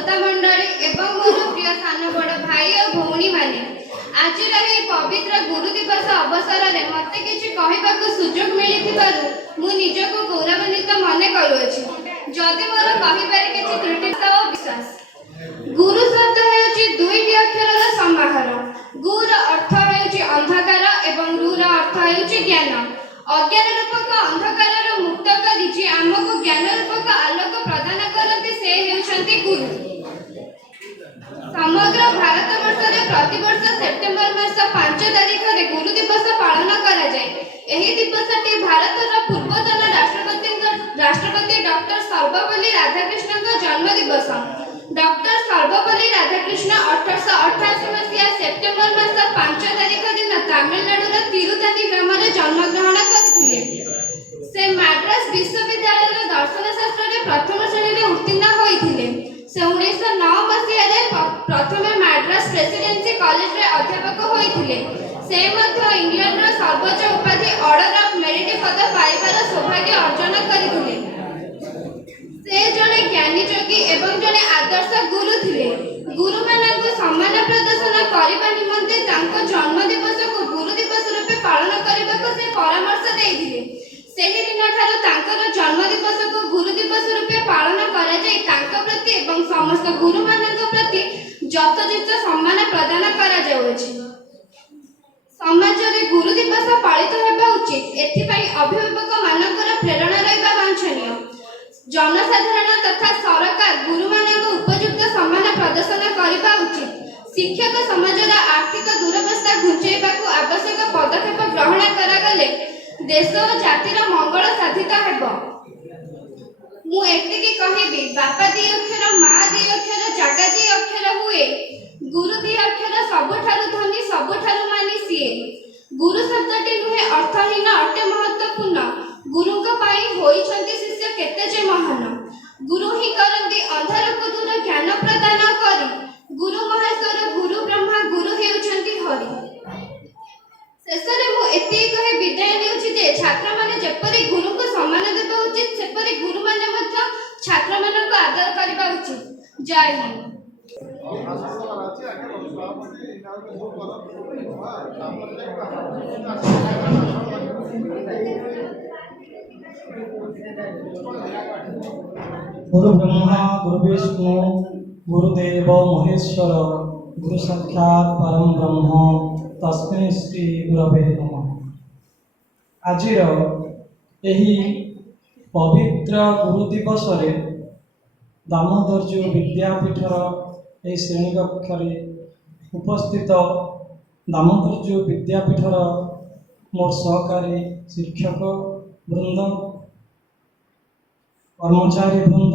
श्रोता मंडली एवं मोर प्रिय सान बड़ भाई और भौणी माने आज पवित्र गुरु दिवस अवसर में मत कि सुजोग मिली मु निजक गौरवान्वित मन करुँच जदि मोर कह त्रुटि विश्वास गुरु शब्द है दुईटी अक्षर समाहार गुर अर्थ है अंधकार एवं रूर अर्थ है ज्ञान अज्ञान रूपक अंधकार मुक्त कर आमको ज्ञान रूपक आलोक प्रदान करते से हेउछन्ति गुरु। समग्र भारत वर्ष रे प्रति वर्ष सेप्टेम्बर मास 5 तारिख रे गुरु दिवस पालन करा जाय। एही दिवसटी भारतर पूर्वतन राष्ट्रपति डॉक्टर सर्वपल्ली राधाकृष्णन जन्म दिवस। डॉक्टर सर्वपल्ली राधाकृष्ण 1888 मसीहा सेप्टेम्बर मास 5 तारिख दिन तमिलनाडुर तिरुतानी ग्राम रे जन्म ग्रहण करथिले। से मद्रास विश्वविद्यालय दर्शन शास्त्र रे प्रथम श्रेणी रे उत्तीर्ण होइथिले। से 1909 मसीहा रे प्रथम मद्रास प्रेसिडेंसी कॉलेज रे अध्यापक होइथिले। से मध्य इंग्लैंड रो सर्वोच्च उपाधि ऑर्डर ऑफ मेरिट पद पाइबार सौभाग्य अर्जन करथिले। से जने ज्ञानी योगी एवं जने आदर्श गुरु थिले। गुरु मानक सम्मान प्रदर्शन करबा निमंते तांको जन्म दिवस को गुरु दिवस रूपे पालन करबा को से परामर्श देइथिले। सेही दिन ठारो तांकर जन्म दिवस को गुरु दिवस रूपे पालन करा जाय तांको प्रति एवं समस्त गुरु मानक प्रति यथोचित सम्मान प्रदान करा जाउछि। समाज रे गुरु दिवस पालित हेबा उचित एथिपई अभिभावक मानकर प्रेरणा रहबा वांछनीय। जनसाधारण तथा सरकार गुरु मानक उपयुक्त सम्मान प्रदर्शन करबा उचित। शिक्षक समाजर आर्थिक दुरवस्था घुंचैबा को आवश्यक पदक्षेप ग्रहण करागले देश और जातिर मंगल साधित हेब। मु एतिकी कहिबी बापा दी अक्षर माँ दी अक्षर जागा दी अक्षर हुए गुरु दी अक्षर सबुठारु धनी सबुठारु मानी सिए। गुरु शब्दटी नुहे अर्थहीन अटे महत्वपूर्ण। गुरुक पाई होइछन्ति शिष्य केते जे महान। गुरु ही करन्ति अंधार को दूर ज्ञान प्रदान करी। गुरु महेश्वर गुरु ब्रह्मा गुरु हेउछन्ति हरि। शेषरे मु एति कहे विदाय नेउछि जे छात्र माने जेपरि गुरु को सम्मान देबा उचित सेपरि गुरु माने मध्य छात्र मानक आदर करबा उचित। जय हिंद। गुरु ब्रह्मा गुरु विष्णु गुरुदेव महेश्वर गुरु साक्षात परम ब्रह्म तस्मै श्री गुरवे नमः। आजिर एही पवित्र गुरु दिवस रे दामोदर विद्यापीठर ए श्रेणी कक्ष उपस्थित दामोदर विद्यापीठर मोर सहकारी शिक्षक वृंद कर्मचारी वृंद